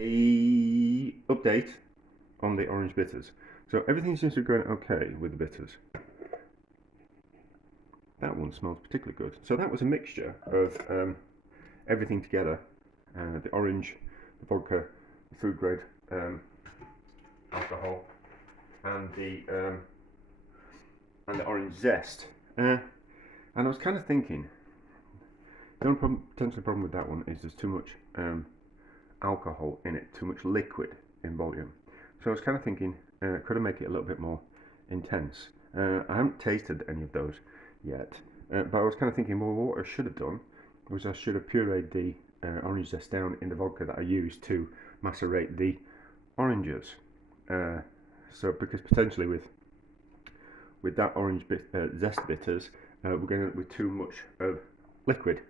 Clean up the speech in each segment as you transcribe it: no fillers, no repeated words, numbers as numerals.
a update on the orange bitters. So everything seems to be going okay with the bitters. That one smells particularly good. So that was a mixture of everything together: the orange, the vodka, the food grade alcohol, and the orange zest. And I was kind of thinking, the only potential problem with that one is there's too much alcohol in it, too much liquid in volume. So I was kind of thinking, could I make it a little bit more intense? I haven't tasted any of those yet, but I was kind of thinking, well, what I should have done was I should have pureed the orange zest down in the vodka that I used to macerate the oranges. So because potentially with that orange zest bitters, we're going to end up with too much of liquid.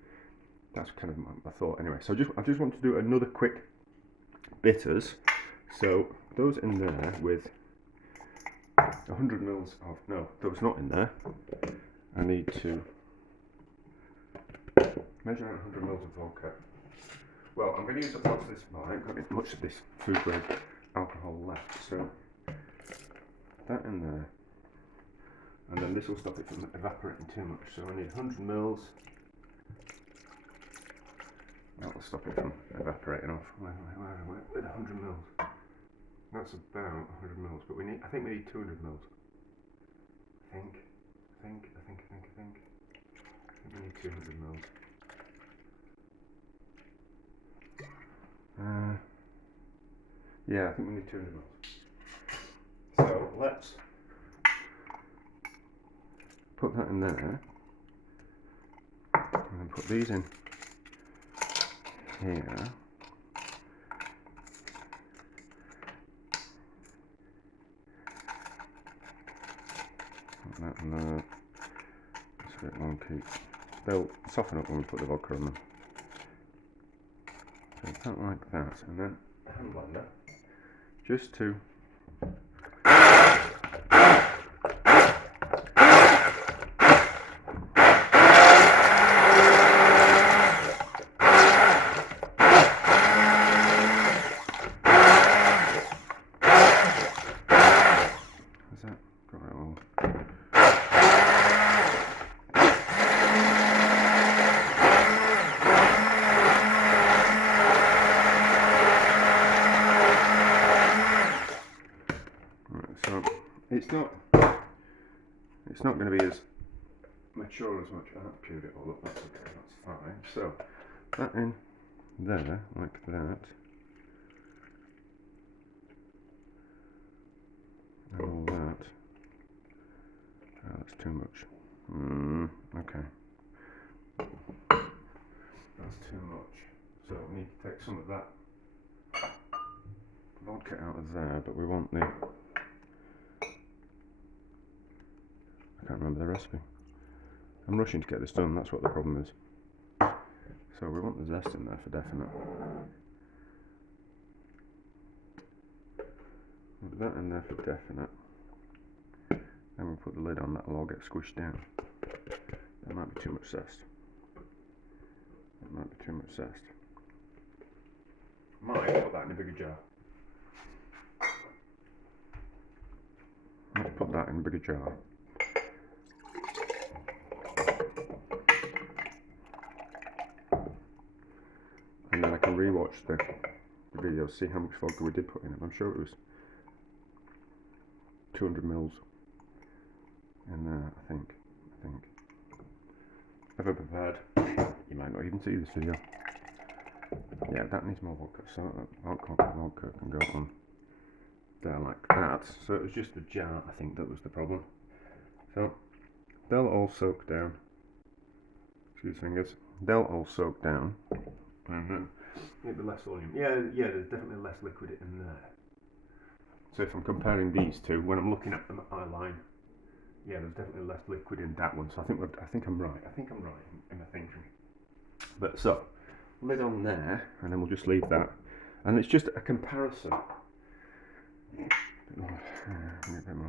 That's kind of my thought anyway. So I just want to do another quick bitters. So those in there with 100 mils of, no, those not in there. I need to measure out 100 mils of vodka. Well, I'm going to use up most of this. Well, I haven't got much of this food grade alcohol left. So that in there, and then this will stop it from evaporating too much. So I need 100 mils. That will stop it from evaporating off. Where with 100 mils. That's about 100 mils, but I think we need 200 mils. I think we need 200 mils. Yeah, I think we need 200 mils. So let's put that in there, and then put these in here. Put that in there. It's a bit wonky. They'll soften up when we put the vodka on them. So that like that, and then a hand blender, just to it's not going to be as mature as much. I've pured it all up, that's okay, that's fine. So that in there, like that. And all that. Oh, that's too much. Okay. That's too much. So we need to take some of that vodka out of there, but we want the... I can't remember the recipe. I'm rushing to get this done, that's what the problem is. So we want the zest in there for definite. Put that in there for definite. Then we'll put the lid on, that'll all get squished down. That might be too much zest. That might be too much zest. Might put that in a bigger jar. Let's put that in a bigger jar. And then I can re-watch the video, see how much vodka we did put in it. I'm sure it was 200 mils in there, I think. Ever prepared? You might not even see this video. Yeah, that needs more vodka, so that vodka can go on there like that. So it was just the jar, I think, that was the problem. So they'll all soak down. Excuse fingers. They'll all soak down. And maybe less volume. Yeah, there's definitely less liquid in there. So if I'm comparing these two, when I'm looking at them eye line, yeah, there's definitely less liquid in that one. So I think I'm right. In my thinking. But so lid on there, and then we'll just leave that. And it's just a comparison. A bit more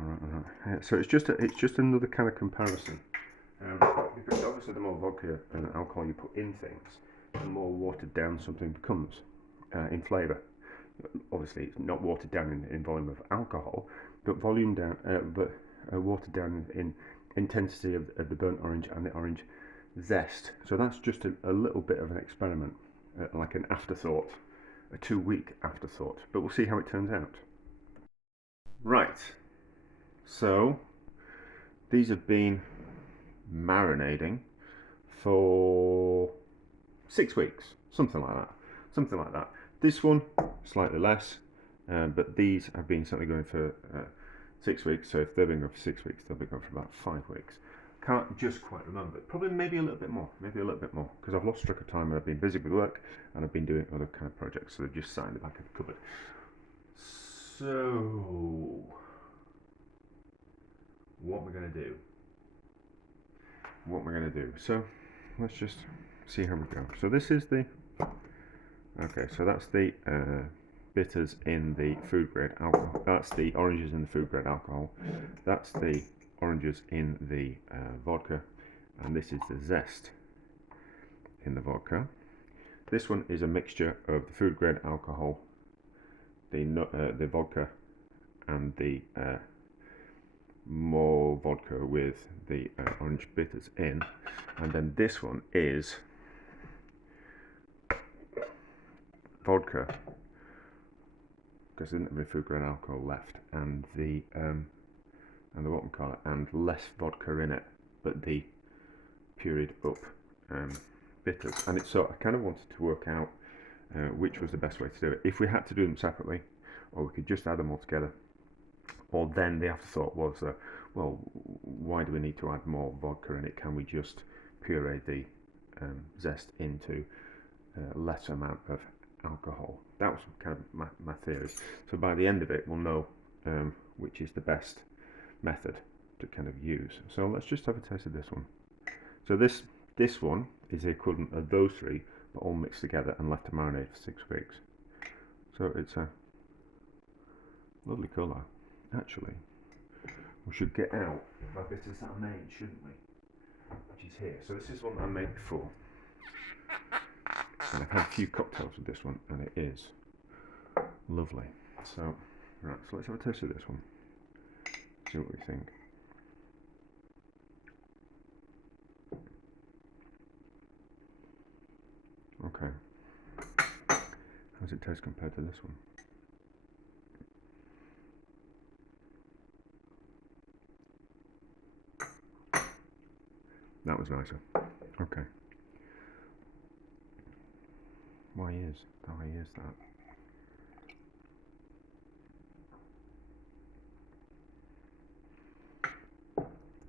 right on that. Yeah, so it's just another kind of comparison. Because obviously the more vodka and alcohol you put in things, the more watered down something becomes in flavour. Obviously, it's not watered down in volume of alcohol, but volume down, watered down in intensity of the burnt orange and the orange zest. So that's just a little bit of an experiment, like an afterthought, a 2-week afterthought. But we'll see how it turns out. Right. So these have been marinating for 6 weeks, something like that. This one slightly less, but these have been certainly going for 6 weeks. So if they've been going for 6 weeks, they'll be going for about 5 weeks. Can't just quite remember. Probably maybe a little bit more, because I've lost track of time and I've been busy with work and I've been doing other kind of projects. So they've just sat in the back of the cupboard. So what we're going to do? So let's just see how we go. So this is the so that's the bitters in the food grade alcohol. That's the oranges in the food grade alcohol. That's the oranges in the vodka, and this is the zest in the vodka. This one is a mixture of the food grade alcohol, the vodka, and the more vodka with the orange bitters in, and then this one is vodka, because there isn't any food grade alcohol left, and the whatchamacallit, and less vodka in it, but the pureed up bitters. And it's so I kind of wanted to work out which was the best way to do it. If we had to do them separately, or we could just add them all together, or then the afterthought was, well, why do we need to add more vodka in it? Can we just puree the zest into a less amount of alcohol? That was kind of my theory. So by the end of it, we'll know which is the best method to kind of use. So let's just have a taste of this one. So this one is the equivalent of those three, but all mixed together and left to marinate for 6 weeks. So it's a lovely colour. Actually, we should get out my bitters that I made, shouldn't we? Which is here. So this is one that I made before, and I've had a few cocktails with this one, and it is lovely. So right, so let's have a taste of this one. See what we think. Okay. How does it taste compared to this one? That was nicer. Okay. Why is that?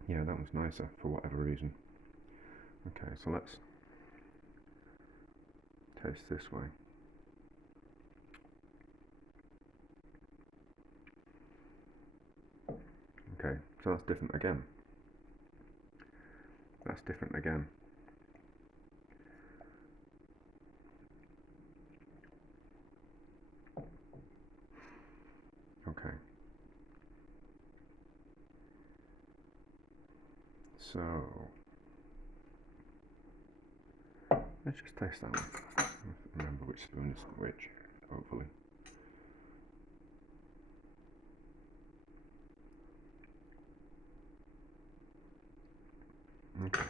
Yeah, that was nicer for whatever reason. Okay, so let's taste this way. Okay, so that's different again. Okay. So let's just taste that one. Remember which spoon is which, hopefully. Okay.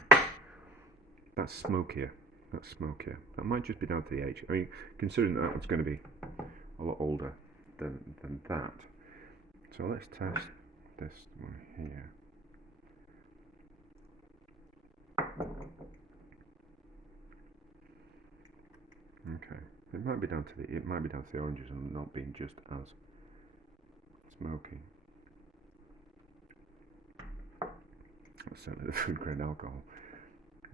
That's smokier. That might just be down to the age. I mean, considering that one's going to be a lot older than that. So let's test this one here. Okay. It might be down to the oranges and not being just as smoky. That's certainly the food grade alcohol.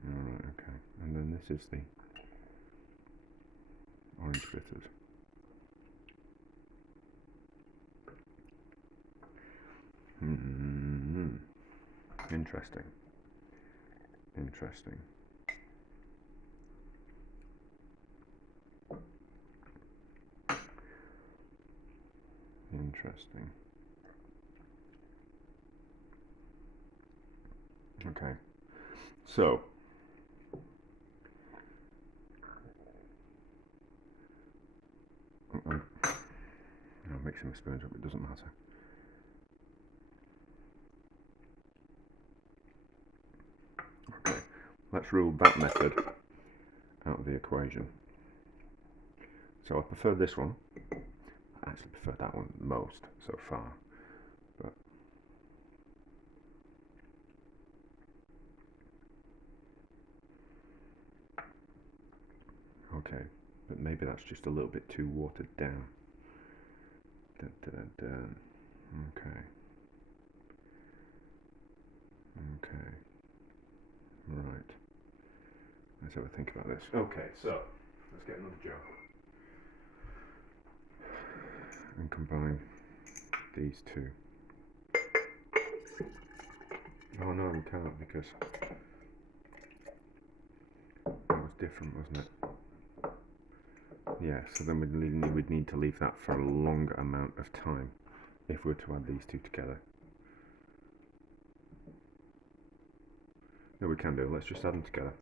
Alright, okay. And then this is the orange bitters. Interesting. Okay. So mixing with spoons up, it doesn't matter. Okay, let's rule that method out of the equation. So I prefer this one. I actually prefer that one most so far. But okay, but maybe that's just a little bit too watered down. Dun, dun, dun, dun. Okay. Okay. Right. Let's have a think about this. Okay, so let's get another jar and combine these two. Oh no, we can't, because that was different, wasn't it? Yeah, so then we'd need to leave that for a longer amount of time if we were to add these two together. No, we can do. Let's just add them together.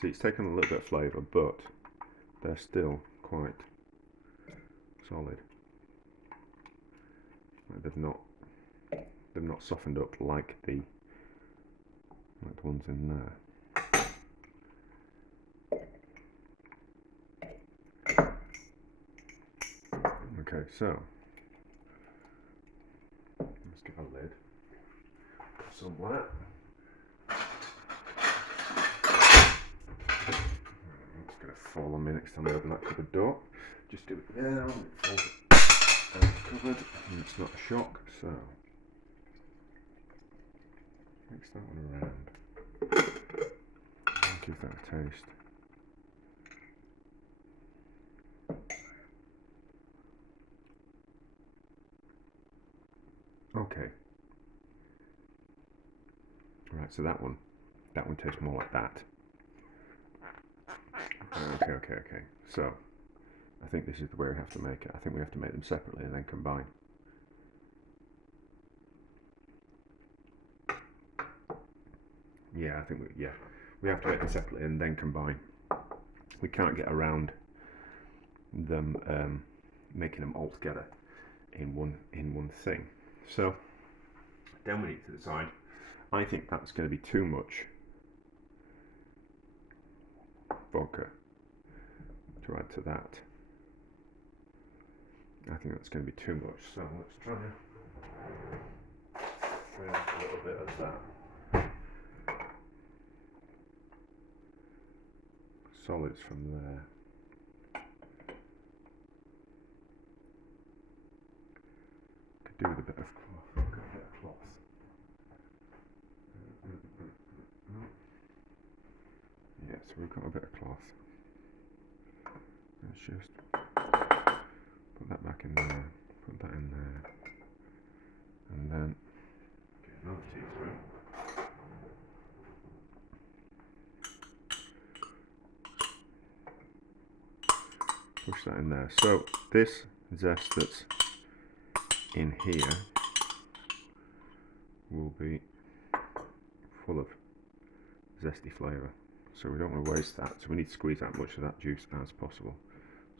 See, it's taken a little bit of flavour, but they're still quite solid. Like they've not softened up like the ones in there. Okay, so let's get a lid somewhere. It's going to fall on me next time I open that cupboard door. Just do it now. It falls out of the cupboard, and it's not a shock. So mix that one around. And give that a taste. Okay. Right, so that one tastes more like that. Okay. So, I think this is the way we have to make it. I think we have to make them separately and then combine. Yeah, I think we have to make them separately and then combine. We can't get around them making them all together in one thing. So, then we need to decide. I think that's going to be too much vodka to add to that. I think that's going to be too much, so let's try a little bit of that solids from there. Could do with a bit of cloth. I've got a bit of cloth. Yeah, so we've got a bit of cloth. Let's just put that back in there, put that in there, and then get another teaspoon. Push that in there. So this zest that's in here will be full of zesty flavour. So we don't want to waste that. So we need to squeeze out much of that juice as possible.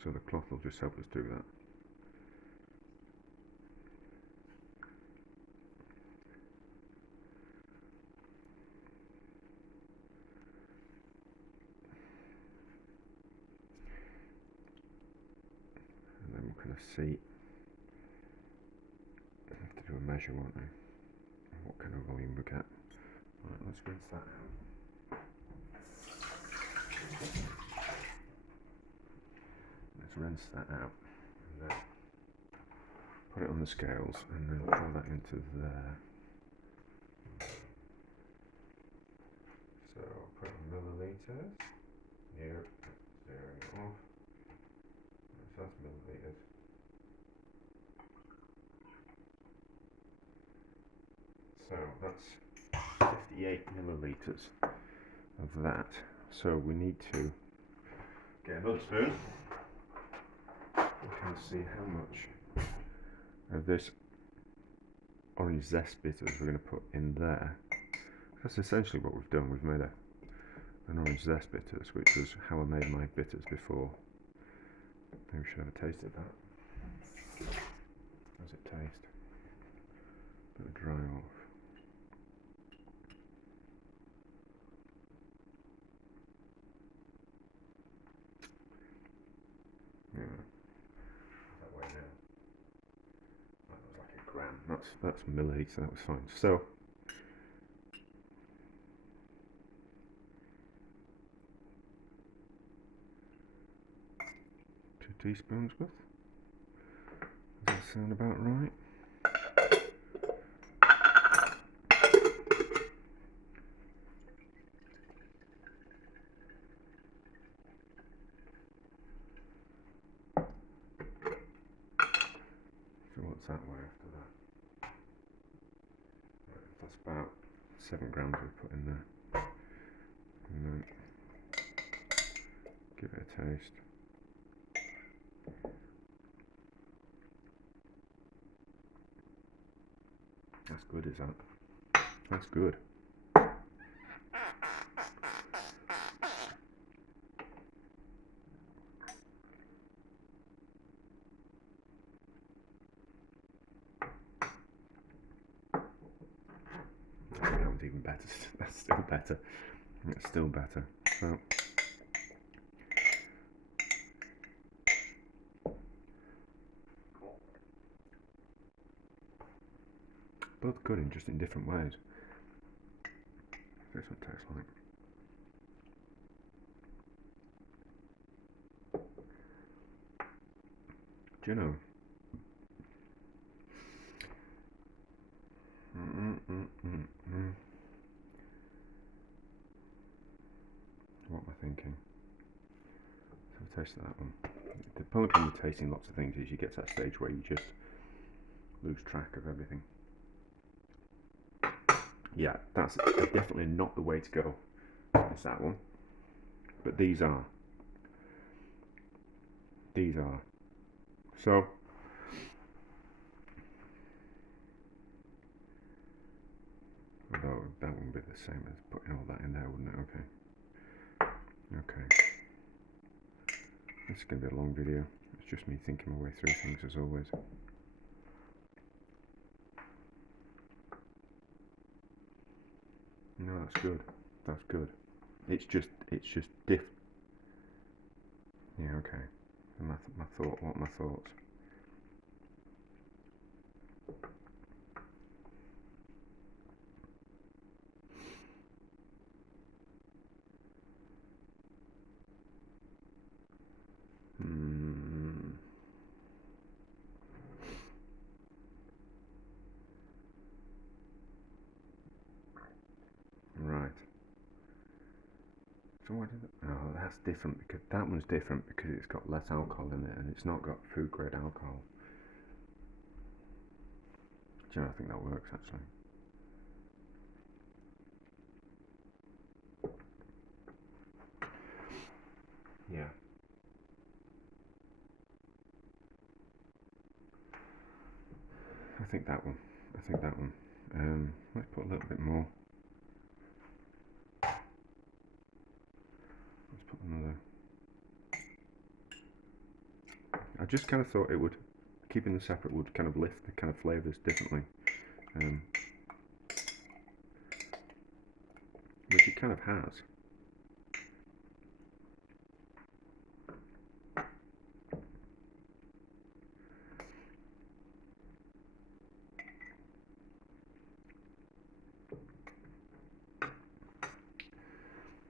So the cloth will just help us do that. And then we're going to see. I have to do a measure, won't I? What kind of volume we get. Right, let's rinse that out. Let's rinse that out and then put it on the scales and then pour that into there. So put millilitres here, zeroing it off. So that's millilitres. So that's 58 millilitres of that. So we need to get another spoon. We can see how much of this orange zest bitters we're going to put in there. That's essentially what we've done. We've made an orange zest bitters, which was how I made my bitters before. Maybe we should have a taste of that. How does it taste? Bit of dry off. Yeah. That way now. That was like a gram. That's milli, so that was fine. So 2 teaspoons worth. Does that sound about right? So what's that way after that? Right, that's about 7 grams we put in there. And then give it a taste. That's good, is that? That's good. That one's even better. That's still better. It's still better. So both good in just in different ways. This one tastes like. Do you know? What am I thinking? Let's have a taste of that one. The problem with tasting lots of things is you get to that stage where you just lose track of everything. Yeah, that's definitely not the way to go. It's that one. But these are. These are. So, although that wouldn't be the same as putting all that in there, wouldn't it? Okay. Okay. This is going to be a long video. It's just me thinking my way through things as always. No, that's good. That's good. It's just diff. Yeah, okay. My thought. What are my thoughts? Right. So what is it? Oh, that's different because that one's different because it's got less alcohol in it and it's not got food grade alcohol. Do you know, I think that works actually. Yeah. I think that one. Let's put a little bit more. Let's put another. I just kind of thought it would, keeping them separate would kind of lift the kind of flavours differently. Which it kind of has.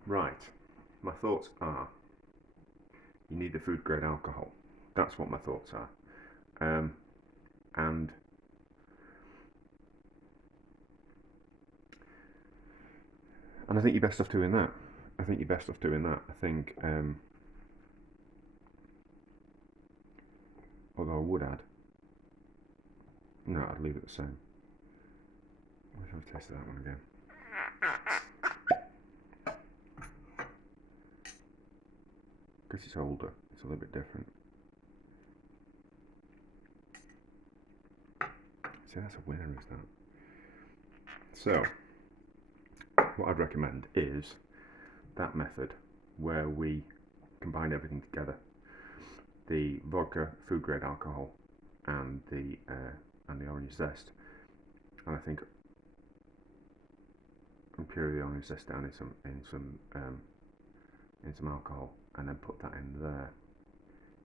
Right, my thoughts are, you need the food grade alcohol. That's what my thoughts are. And I think you're best off doing that. I think, although I would add, no, I'd leave it the same. Let's have a taste of that one again. Because it's older, it's a little bit different. See, that's a winner, is that? So, what I'd recommend is that method where we combine everything together. the vodka, food grade alcohol, and the orange zest, and I think and puree the orange zest down in some alcohol, and then put that in there,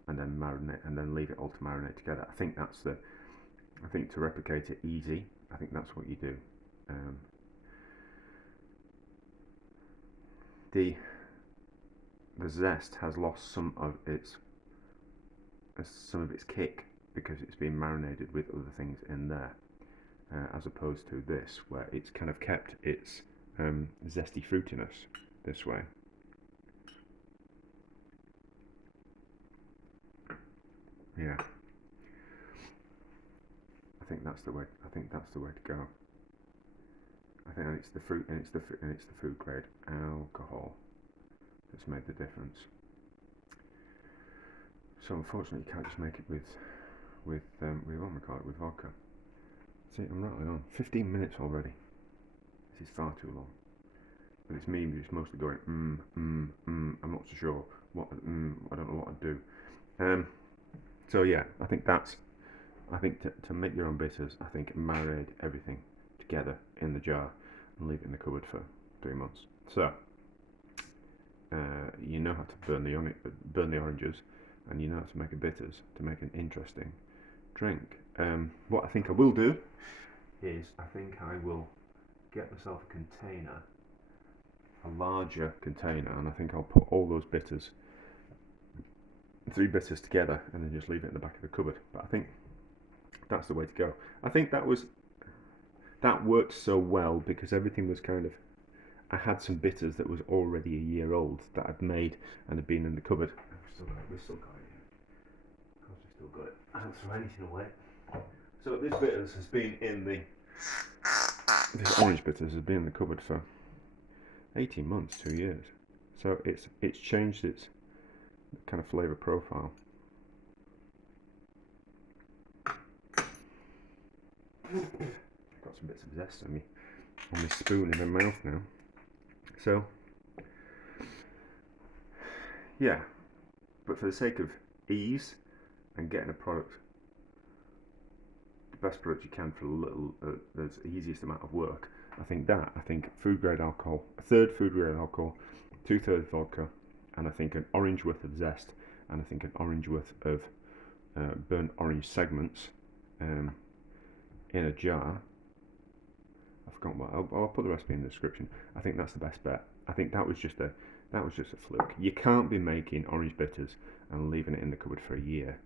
and then marinate, and then leave it all to marinate together. I think to replicate it easy, I think that's what you do. The zest has lost some of its kick because it's been marinated with other things in there, as opposed to this, where it's kind of kept its zesty fruitiness this way. Yeah, I think that's the way. I think that's the way to go. I think it's the fruit and it's the food grade alcohol that's made the difference. So unfortunately, you can't just make it with what we call it, with vodka. See, I'm rattling on. 15 minutes already. This is far too long. But it's me just mostly going I'm not so sure what I don't know what I'd do. So yeah, I think to make your own bitters, I think marinate everything together in the jar and leave it in the cupboard for 3 months. So you know how to burn the oranges, and you know how to make a bitters to make an interesting drink. What I think I will do is I think I will get myself a container, a larger container, and I think I'll put all those bitters, 3 bitters together, and then just leave it in the back of the cupboard. But I think that's the way to go. I think that worked so well because everything was kind of, I had some bitters that was already a year old that I'd made and had been in the cupboard. We've still got it here. Of course we've still got it. I don't throw anything away. So this bitters has been in this orange bitters has been in the cupboard for 18 months, 2 years. So it's changed its kind of flavour profile. I've got some bits of zest on my spoon in my mouth now. So yeah, but for the sake of ease and getting a product, the best product you can for the easiest amount of work, I think food grade alcohol, a third food grade alcohol, 2/3 vodka, and I think an orange worth of zest, and I think an orange worth of burnt orange segments in a jar. I've forgotten what. I'll put the recipe in the description. I think that's the best bet. I think that was just a fluke. You can't be making orange bitters and leaving it in the cupboard for a year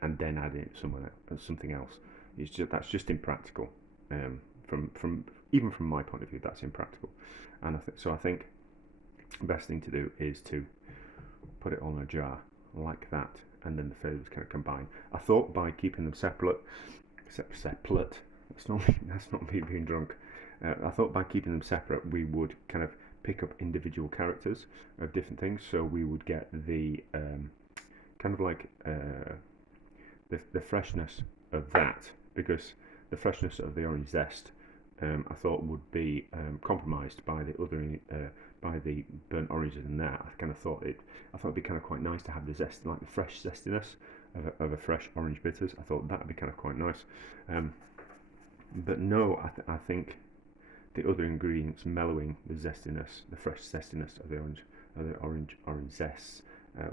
and then adding it something else. That's just impractical. Even from my point of view, that's impractical. And I think the best thing to do is to put it all in a jar like that, and then the flavours kind of combine. I thought by keeping them separate. That's not me being drunk. I thought by keeping them separate, we would kind of pick up individual characters of different things. So we would get the kind of like the freshness of that, because the freshness of the orange zest, I thought would be compromised by the by the burnt oranges in there. I thought it'd be kind of quite nice to have the zest, like the fresh zestiness of a fresh orange bitters. I thought that'd be kind of quite nice. But no, I think the other ingredients mellowing the zestiness, the fresh zestiness of the orange zest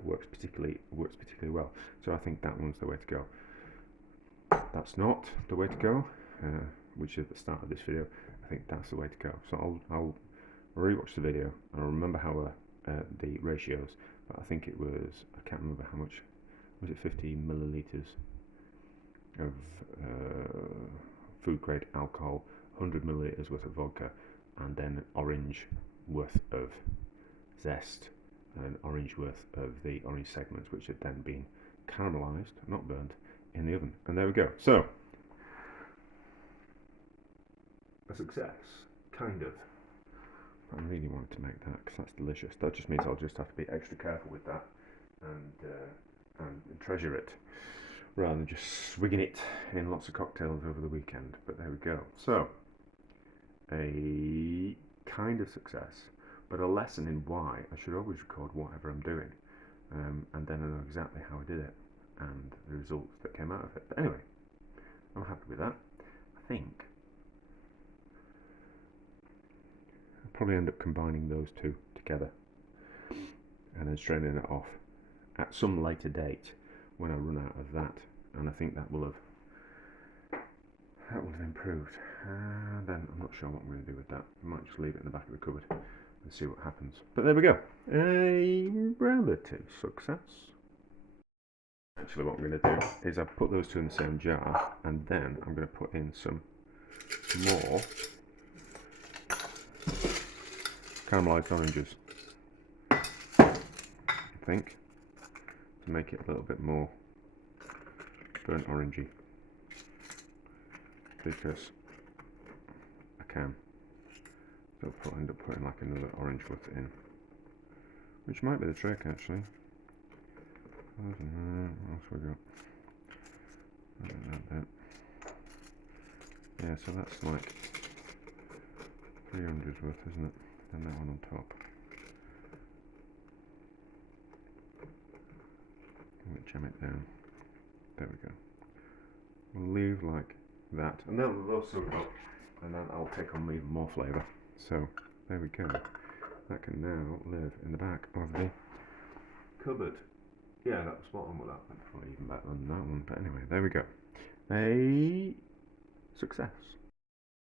works particularly well. So I think that one's the way to go. That's not the way to go, which is at the start of this video. I think that's the way to go. So I'll rewatch the video and I'll remember how the ratios. But I think it was, I can't remember how much. Was it 50 milliliters of food grade alcohol, 100 milliliters worth of vodka, and then an orange worth of zest, and an orange worth of the orange segments, which had then been caramelized, not burnt, in the oven. And there we go. So, a success, kind of. I really wanted to make that because that's delicious. That just means I'll just have to be extra careful with that and treasure it, rather than just swigging it in lots of cocktails over the weekend. But there we go. So, a kind of success, but a lesson in why I should always record whatever I'm doing, and then I know exactly how I did it. and the results that came out of it. But anyway, I'm happy with that. I think I'll probably end up combining those two together and then straining it off at some later date when I run out of that, and I think that will have improved. And then I'm not sure what I'm going to do with that. I might just leave it in the back of the cupboard and see what happens. But there we go, a relative success. Actually, what I'm going to do is I've put those two in the same jar, and then I'm going to put in some more caramelised oranges, I think, to make it a little bit more burnt orangey, because I can. So I'll end up putting like another orange butter in, which might be the trick actually. What else we got? That bit. Yeah, so that's like 300 worth, isn't it? And that one on top. Let me jam it down. There we go. We'll leave like that, and then they'll soak up, and then I'll take on even more flavour. So there we go. That can now live in the back of the cupboard. Yeah, that was spot on with that. That's probably even better than that one. But anyway, there we go. A success.